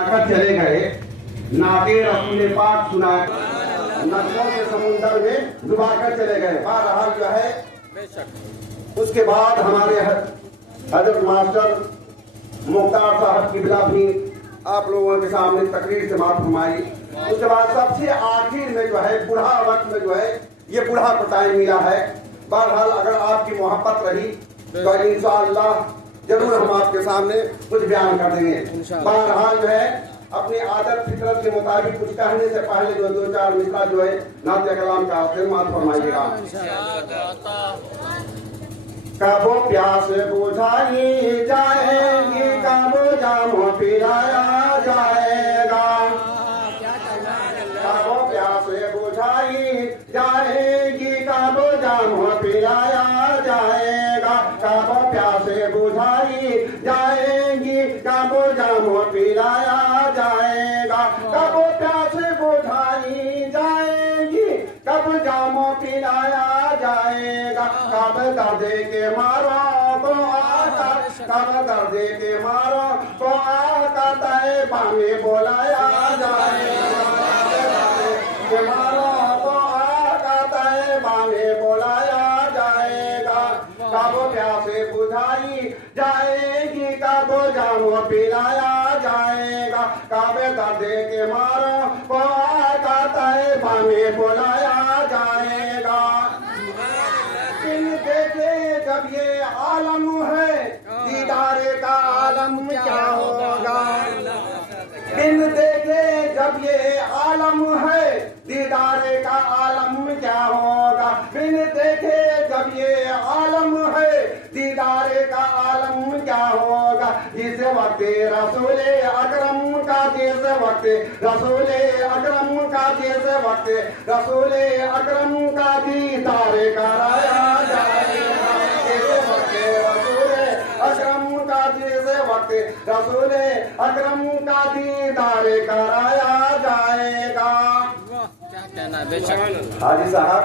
चले गए नाते रसूल पाक सुना नदियों के समुंदर में डुबा कर चले गए। बहरहाल जो है उसके बाद हमारे हजरत मास्टर मुख्तार साहब किबला भी आप लोगों के सामने तकरीर समाप्त फरमाई। उसके बाद सबसे आखिर में जो है बूढ़ा वक्त में जो है ये बूढ़ा को टाइम मिला है। बहरहाल अगर आपकी मोहब्बत रही तो इंशाअल्लाह जरूर हम आपके सामने कुछ बयान कर देंगे। बहरहाल जो है अपनी आदत फितरत के मुताबिक कुछ कहने से पहले जो दो चार मिसरा जो है नाते कलाम का खिदमत फरमाइएगा। कबो प्यास बुझाई जाएगी, कबो जाम पिलाया जाएगा। कबो प्यास बुझाई जाएगी, कबो जाम पिलाया जाएगा। कबो प्यास बुझाई जाएगी, कबो जाम पिलाया जाएगा। कबो प्यास बुझाई जाएगी, कब जाम पिलाया जाएगा। कब दर्द के मारो को आका, कब दर्द के मारो को आका तैबा में बुलाया जाएगा। के मारो को आका तैबा में बुलाया जाएगा। कब प्यासे बुझाई जाएगी, कब जाम पिलाया जाएगा। कब दर्द के मारो को आका तैबा में बुलाया जाएगा। जब ये आलम है दीदारे का आलम क्या होगा। दिन देखे जब ये आलम है दीदारे का आलम क्या होगा। बिन देखे जब ये आलम है दीदारे का आलम क्या होगा। जिस वक्त रसूले अकरम का, जिस वक्त रसूले अकरम का, जिस वक्त रसूले अकरम का दीदारे कराया जाएगा। अकरम का जिस वक्त रसूले अकरम का दीदारे कराया जाएगा। क्या कहना है? बेशक हाजी साहब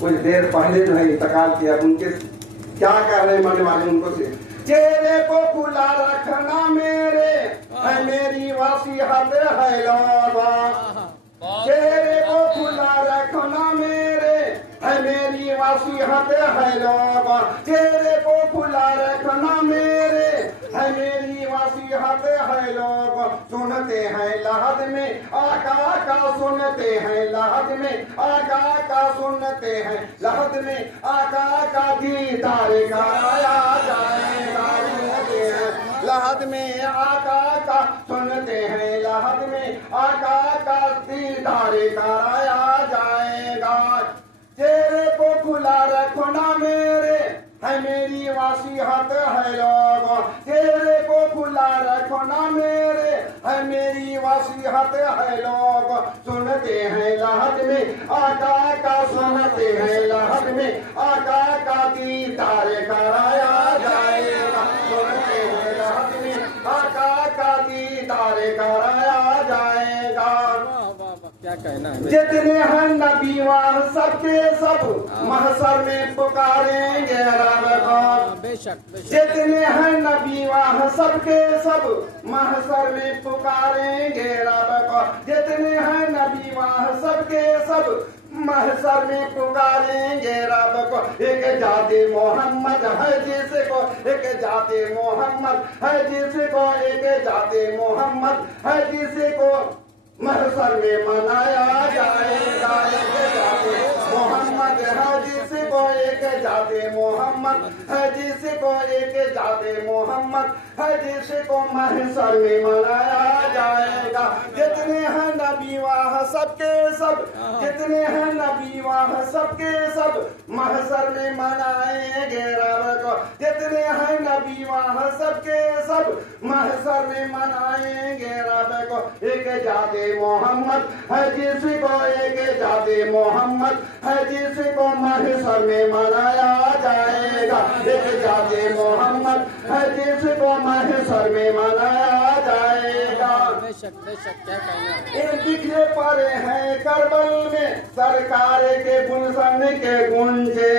कुछ देर पहले जो है इंतकाल किया, उनके क्या कर रहे मरने वाले उनको से चेहरे को खुला रखना मेरे है मेरी वसीयत है लोगों। चेहरे को खुला रखना मेरे है मेरी वसीयत है लोगों। चेहरे को खुला रखना मेरे है मेरी वसीयत है लोगों। सुनते हैं लहद में आका का, सुनते हैं लहद में आका का, सुनते हैं लहद में आका का दीदारे कराया जाएगा। सुनते हैं लहद में आका का, सुनते हैं लहद में आका का दीदारे कराया जाएगा। चेहरे को खुला रखना मेरे है मेरी वसीयत है लोगों। चेहरे को खुला रखना मेरे है मेरी वसीयत है लोगों। सुनते हैं लहद में आका का, सुनते हैं लहद में आका का दीदारे कराया जाएगा। सुनते हैं लहद में आका का दीदारे कराया जाएगा। क्या कहना है? जितने हैं नबी वहाँ सबके सब महशर में पुकारेंगे रब को। बेशक जितने हैं नबी वहाँ सबके सब महशर में पुकारेंगे रब को। जितने हैं नबी वहाँ सबके सब महशर में पुकारेंगे रब को। एक जाते मोहम्मद है जिसको, एक जाते मोहम्मद है जिसको, एक जाते मोहम्मद है जिसको महशर में मनाया जाएगा। एक जाते मोहम्मद है जिसको, एक जाते मोहम्मद है जिसको, एक जाते मोहम्मद है जिसको महशर में मनाया जाएगा। जितने हैं नबी वहाँ सबके सब, जितने हैं नबी वहाँ सबके सब महशर में मनाएंगे रब को। जितने हैं नबी वहाँ सबके सब महशर में मनाएंगे रब को। एक जाते मोहम्मद है जिसको, एक जाते मोहम्मद है जिसको महशर में मनाया जाएगा। एक जाते मोहम्मद है जिसको महशर में मनाया जाएगा। बेशक क्या कहना है? इन बिखरे पड़े हैं करबल में सरकार के गुलशन के गुंजे।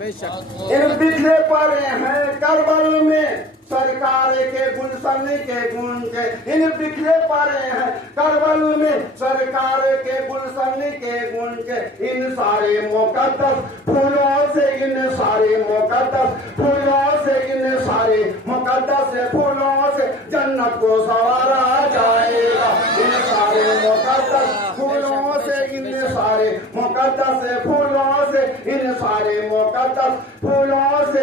बेशक इन बिखरे पड़े हैं करबल में सरकार के गुलशन के गुण के इन बिखरे पड़े हैं करबल में। सरकार के गुलशन के गुण के इन सारे मुकद्दस फूलों से, इन सारे मुकद्दस फूलों से, इन सारे मुकद्दस फूलों से जन्नत को संवारा जाएगा। इन सारे मुकद्दस फूलों से, इन सारे मुकद्दस फूलों से, इन सारे मुकद्दस फूलों से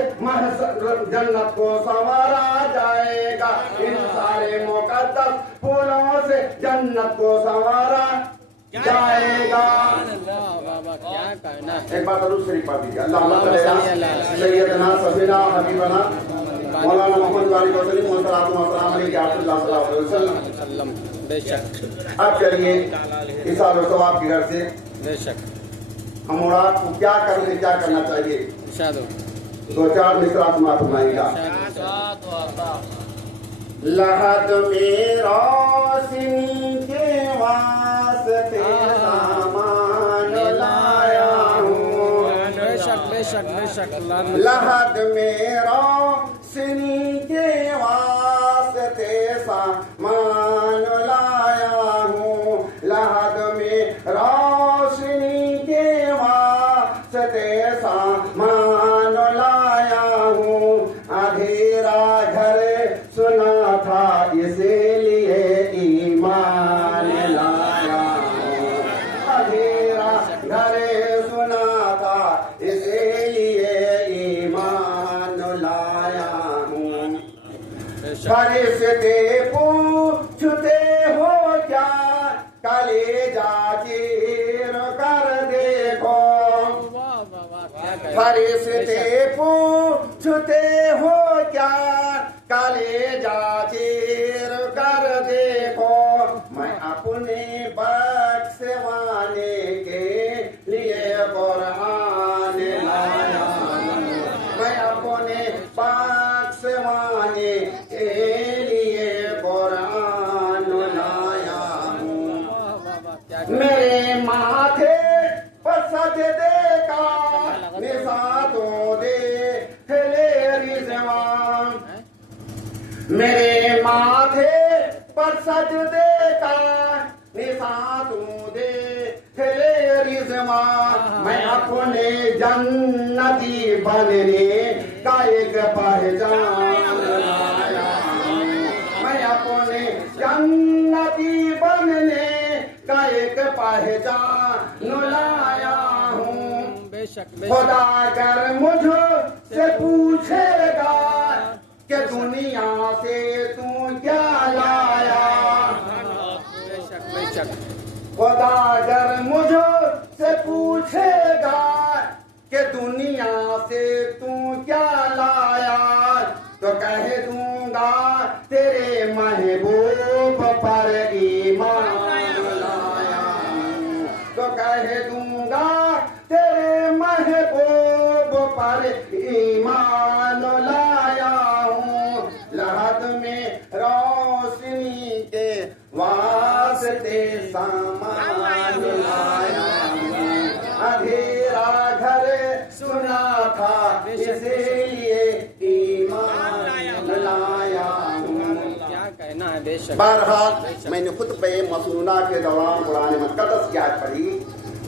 जन्नत को संवारा जाएगा। इन सारे मुकद्दस फूलों से जन्नत को संवारा जाएगा। वाह वाह क्या कहना है। एक बात और शरीफ पढ़ दीजिए। अल्लाह सैयदना सफीना हबीबना मौलाना मोहम्मद वाली वसल्लम सल्लल्लाहु अलैहि वसल्लम। बेशक। अब चलिए इस साल सवाब के घर से बेशक हम और आपको क्या करना चाहिए, इरशाद हो। 2-4 मिसरा समाप्त फरमाइएगा। लहद में रोशनी के वास्ते सामान लाया हूँ। बेशक बेशक बेशक। लहद में रोशनी के वास्ते सामान लाया हूँ। लहद में रोशनी के वास्ते सामान लाया हूँ। अंधेरा घर सुना था इसीलिए ईमान लाया हूँ। अंधेरा घर सुना था इसीलिए ईमान लाया हूँ। फरिश्ते पूछते हो क्या, कलेजा चीर कर देखो। फरिश्ते पूछते हो क्या, कलेजा चीर कर देखो। मैं अपने बख्शवाने के लिए कुरान लाया हूँ। मैं अपने बख्शवाने के लिए कुरान लाया हूँ। मेरे माथे पर सजदे का निशानों दे हेलेरी जवान। मेरे माथे पर सजदे का निशानों दे हेलेरी जवान। मैं अपने जन्नती बनने का एक पहचान लाया हूँ। मैं अपने जन्नती बनने का एक पहचान लाया हूँ। खुदा अगर मुझसे पूछेगा कि दुनिया से तू क्या लाया। खुदा अगर मुझसे पूछेगा कि दुनिया से तू क्या लाया, तो कह दूंगा तेरे महबूब पर ईमान लाया हूँ। तो कह दूंगा तेरे महबूब पर ईमान लाया हूँ। लहद में रोशनी के वास्ते सामान लाया हूँ। अंधेरा घर सुना था इसीलिए ईमान लाया हूँ। क्या कहना है। बेशक। बहरहाल मैंने खुद पे मसनूना के दौरान कुरान मुक़द्दस की आयत पढ़ी,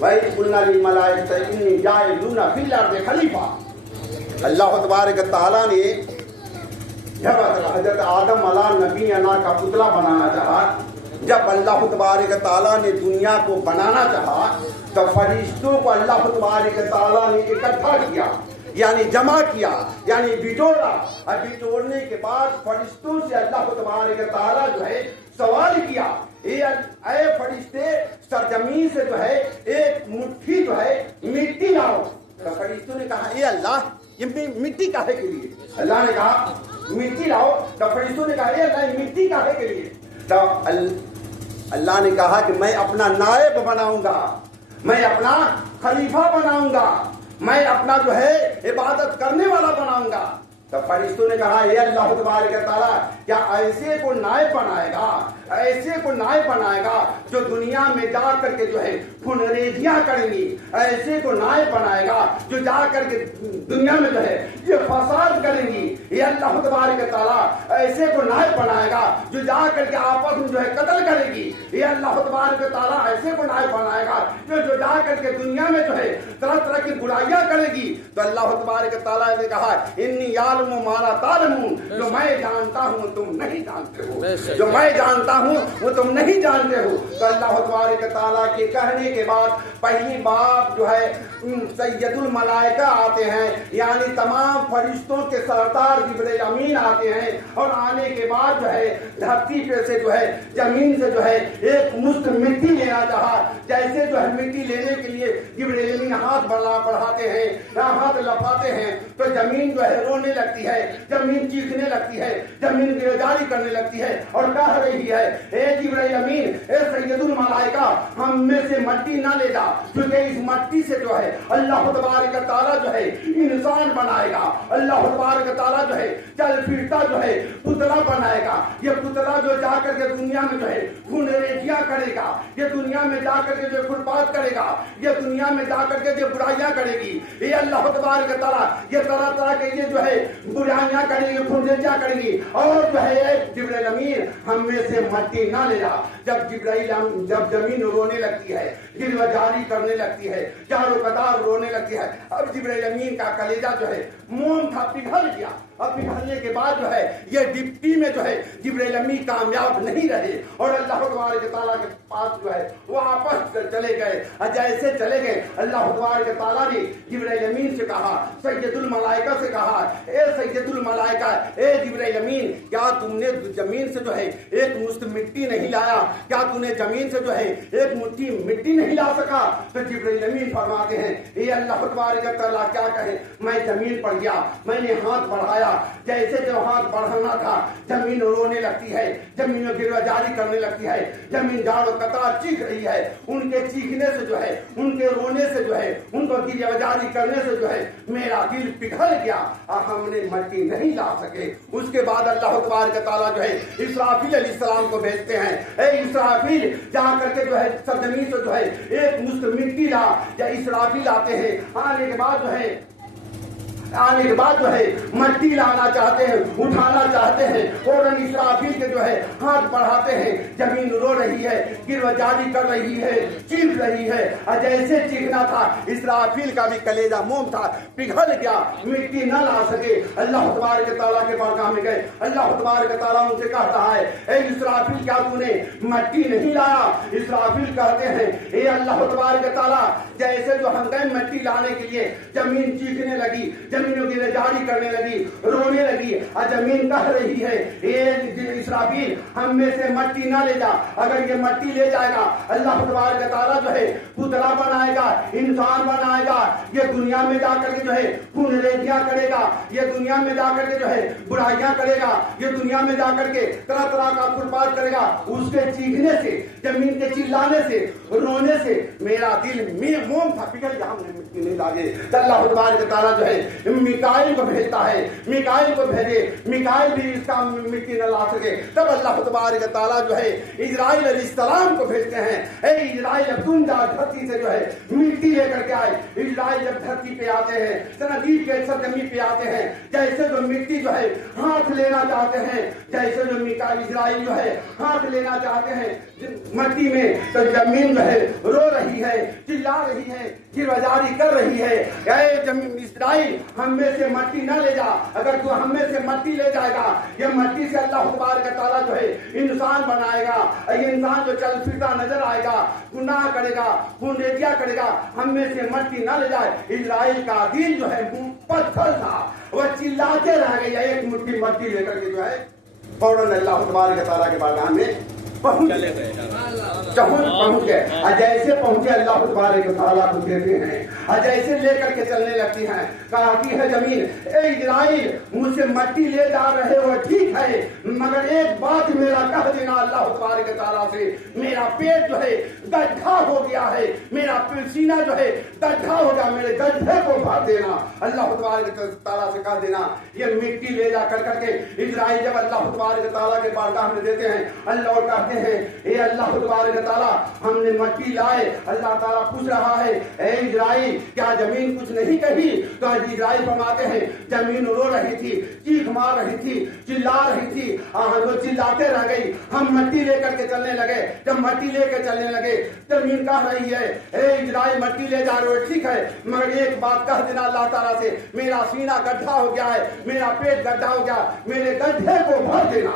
वही कुल्ला लिल मलाइका इन्नी जाइलून फिल अर्द खलीफा। अल्लाह तबारक तआला ने जब हजरत आदम अला नबी अना का पुतला बनाना चाहा, जब अल्लाह तबारक तआला ने दुनिया को बनाना चाहा, तो फरिश्तों को अल्लाह तबारक तआला ने इकट्ठा किया, यानी जमा किया, यानी बिटोरा। और बिटोरने के बाद फरिश्तों से अल्लाह तबारक तआला जो है सवाल किया, ऐ फरिश्ते सरजमीन से जो है एक मुट्ठी जो है मिट्टी लाओ। तो फरिश्तों ने कहा ए अल्लाह ये मिट्टी काहे के लिए। अल्लाह ने कहा मिट्टी लाओ। तो फरिश्तों ने कहा ए अल्लाह मिट्टी काहे के लिए। तो अल्लाह ने कहा कि मैं अपना नायब बनाऊंगा, मैं अपना खलीफा बनाऊंगा, मैं अपना जो है इबादत करने वाला बनाऊंगा। तो फरिश्तों ने कहा, ये अल्लाह तबारक व तआला, क्या ऐसे को नायब बनाएगा, ऐसे को नायब बनाएगा जो दुनिया में जा करके जो है खुनरेजियां करेंगी, ऐसे को नायब बनाएगा जो जा करके दुनिया में जो है ये फसाद करेंगी। ये अल्लाह तबारक व तआला ऐसे को नायब बनाएगा जो जा करके आपस में जो है कत्ल करेगी। ये अल्लाह तबारक व तआला ऐसे को नायब बनाएगा जो जा करके दुनिया में जो है तरह तरह की बुराइयां करेगी। तो अल्लाह तबारक व तआला ने कहा, इन्नी यालमु मा ला तालमून, जो मैं जानता हूँ तुम नहीं जानते हो, जो मैं जानता हूँ वो तुम नहीं जानते हो। तो अल्लाह तबारक व तआला के कहने के बाद पहली बात जो है सैयदुल मलाइका आते हैं, यानी तमाम फरिश्तों के सरदार जिब्रील अमीन आते हैं, और आने के बाद जो है धरती पे से जो है जमीन से जो है एक मुश्त मिट्टी लेना चाहा। जैसे जो है मिट्टी लेने के लिए जिब्रील अमीन हाथ बढ़ाते हैं, हाथ लफाते हैं, तो जमीन जो है रोने लगती है, जमीन चीखने लगती है, जमीन गिरफ्तारी करने लगती है और कह रही है, ए जिब्रील अमीन, ए सैयदुल मलाइका, हम में से मट्टी ना ले जा, क्योंकि इस मट्टी से जो है अल्लाह तबारक व तआला जो है इंसान बनाएगा। अल्लाह तबारक व तआला जो है चल फिरता जो है पुतला बनाएगा। ये पुतला जो जाकर के दुनिया में जो है खुनरेजियां करेगा, ये दुनिया में जाकर के जो खुरपात करेगा, ये दुनिया में जाकर के जो बुराइयां करेगी। ये अल्लाह तबारक व तआला ये तरह तरह के ये जो है बुराइयां करेगी, खुनरेजियां करेगी। और जो है जिब्रील अमीन, हम में से मट्टी ना ले जा। जब जमीन रोने लगती है, गिरवा जारी करने लगती है, चारों कतार रोने लगती है, अब जिब्रील अमीन का कलेजा जो है मोम था, पिघल गया। अब पिघलने के बाद जो है ये डिप्टी में जो है जिब्रील अमीन कामयाब नहीं रहे और अल्लाह तबारक व तआला के पास जो है वापस चले गए। और जैसे चले गए, अल्लाह तबारक व तआला ने जिब्रील अमीन से कहा, सैयदुल मलाइका से कहा, ए सैयदुल मलाइका, ए जिब्रील अमीन, क्या तुमने जमीन से जो है एक मुश्त मिट्टी नहीं लाया? क्या तूने जमीन से जो है एक मुट्ठी मिट्टी नहीं ला सका? तो जिब्रील अमीन फरमाते हैं, ये अल्लाह तबारक व तआला क्या कहे, मैं जमीन पर गया, मैंने हाथ बढ़ाया, जैसे जो हाथ बढ़ाना था जमीन रोने लगती है, जमीन गिरवा जारी करने लगती है, जमीन जाड़ो कतार चीख रही है। उनके चीखने से जो है, उनके रोने से जो है, उनको गिरवा जारी करने से जो है मेरा दिल पिघल गया और हमने मट्टी नहीं ला सके। उसके बाद अल्लाह तबारक व तआला जो है इसराफील अलैहिस्सलाम को भेजते हैं, ए इसराफील, जा करके जो है जमीन से जो है एक मुश्त मिट्टी ला। या इसराफील आते हैं, आने के बाद जो है मट्टी लाना चाहते हैं, उठाना चाहते हैं, फौरन इसराफील के जो है हाथ बढ़ाते हैं, जमीन रो रही है, गिरवा जारी कर रही है, चीख रही है। और जैसे चीखना था, इसराफील का भी कलेजा मोम था, पिघल गया, मिट्टी न ला सके। अल्लाह तबारक व तआला के बारगाह में गए, अल्लाह तबारक व तआला उनसे कहता है, ए इसराफील, क्या तूने मट्टी नहीं लाया? इसराफील कहते हैं, ए अल्लाह तबारक व तआला, जैसे जो हम गए मट्टी लाने के लिए, जमीन चीखने लगी, जमीनों की जारी करने लगी, रोने लगी, और जमीन कह रही है, ये इसराफील, हम में से मट्टी ना ले जा। अगर ये मट्टी ले जाएगा, अल्लाह तबारक व तआला जो है पुतला बनाएगा, इंसान बनाएगा, ये दुनिया में जाकर के जो है खुनरेजियां करेगा, ये दुनिया में जाकर के जो है बुराइयां करेगा, ये दुनिया में जाकर के तरह तरह का खुरपात करेगा। उसके चीखने से, जमीन के चिल्लाने से, रोने से मेरा दिल में मोम था, पिघल गया, हमने मिट्टी नहीं लागे। अल्लाह तबारक व तआला जो है मिकाइल को भेजता है, मिकाइल को भेजे, मिकाइल भी इसका मिट्टी न ला सके। तब अल्लाह तबारक व तआला जो है इजराइल अलैहिस्सलाम को भेजते हैं, ए इजराइल, तुम जा धरती से जो है मिट्टी लेकर के आए। इजराइल जब धरती पे आते हैं, सनदीप के सरजमी पे आते हैं, जैसे जो मिट्टी जो है हाथ लेना चाहते हैं, जैसे जो मिकाइल इजराइल जो है हाथ लेना चाहते हैं मट्टी में, तो जमीन जो है रो रही है, चिल्ला रही है, गिरवाजारी कर रही है, इजराइल, हम में से मट्टी न ले जा। अगर तू हम में से मट्टी ले जाएगा, ये मट्टी से अल्लाह तबारक व तआला जो है इंसान बनाएगा, ये इंसान जो चल फिरता नजर आएगा, गुनाह करेगा, खुनरेजियां करेगा, हम में से मट्टी न ले जाए। इजराइल का दिल जो है पत्थर था, वह चिल्लाते रह गया, एक मुट्ठी मट्टी लेकर के जो है फौरन अल्लाह तबारक व तआला के बारगाह में पहुंच गए। और जैसे पहुंचे अल्लाह तबारक व तआला को देते हैं और जैसे लेकर के चलने लगती हैं, कहा कि है जमीन, ए इजराइल मुझसे मट्टी ले जा रहे हो ठीक है, मगर एक बात मेरा कह देना अल्लाह तबारक व तआला से, मेरा पेट जो है गड्ढा हो गया है, मेरा सीना जो है गड्ढा हो गया, मेरे गड्ढे को भर देना। अल्लाह तबारक व तआला से कह देना। ये मिट्टी ले जा कर करके इजराइल जब अल्लाह तबारक व तआला के बारगाह में देते हैं, अल्लाह और कहते हैं ए अल्लाह तबारक व तआला हमने मट्टी लाए। अल्लाह ताला पूछ रहा है ए इजराइल क्या जमीन कुछ नहीं कही? तो इजराइल फरमाते हैं जमीन रो रही थी, चीख मार रही थी, चिल्ला रही थी, वो चिल्लाते रह गई। हम मट्टी लेकर के चलने लगे। जब मट्टी लेकर चलने लगे जमीन कह रही है ए इजराइल मट्टी ले जा रहे हो ठीक है, मगर एक बात कह देना अल्लाह ताला से, मेरा सीना गड्ढा हो गया है, मेरा पेट गड्ढा हो गया, मेरे गड्ढे को भर देना।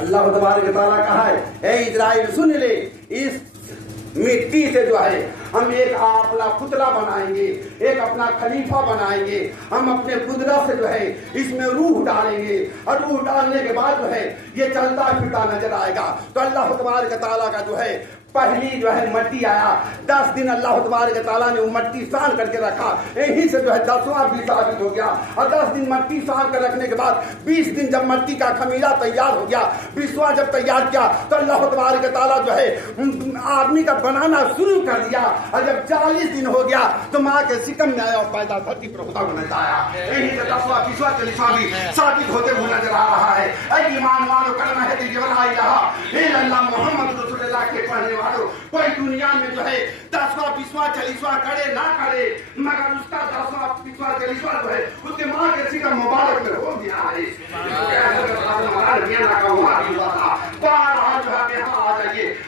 अल्लाह तबारक व तआला कहा है ए इजराइल सुन ले, इस मिट्टी से जो है हम एक अपना पुतला बनाएंगे, एक अपना खलीफा बनाएंगे, हम अपने कुदरत से जो है इसमें रूह डालेंगे और रूह डालने के बाद जो है ये चलता फिरता नजर आएगा। तो अल्लाह तबारक व तआला का जो है पहली जो है मट्टी आया, 10 दिन अल्लाह तबारक व तआला ने वो मट्टी सान करके रखा, यहीं से जो है 10वां 20 साबित हो गया। और 10 दिन मट्टी सान कर रखने के बाद 20 दिन जब मट्टी का खमीरा तैयार हो गया, 20वां जब तैयार किया तो अल्लाह तबारक व तआला जो है आदमी का बनाना शुरू कर दिया। और जब 40 दिन हो गया तो माँ के सिकम में आया और पैदा धरती पर होता हुआ नजर आया। यहीं से 10वां 20वां 40वां भी साबित होते हुए नजर आ रहा है। ईमान वालों कलमा है अल्लाह मोहम्मद रसूलुल्लाह के पढ़ने वालों, कोई दुनिया में जो है 10वां 20वां 40वां करे ना करे, मगर उसका 10वां 20वां 40वां जो है उसके माँ के सिकम मुबारक में हो गया है।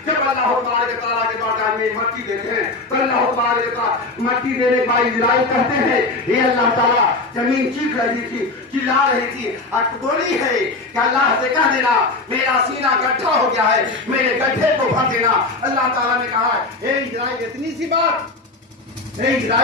जब अल्लाह तबारक व तआला के बारगाह में मट्टी देते हैं तो अल्लाह तबारक व तआला मट्टी देने के बाद इजराइल कहते हैं ये अल्लाह ताला जमीन चीख रही थी, चिल्ला रही थी, बोली है कि अल्लाह से कह देना मेरा सीना गड्ढा हो गया है, मेरे गड्ढे को भर देना। अल्लाह ताला ने कहा ए इजराइल इतनी सी बात, ए इजराइल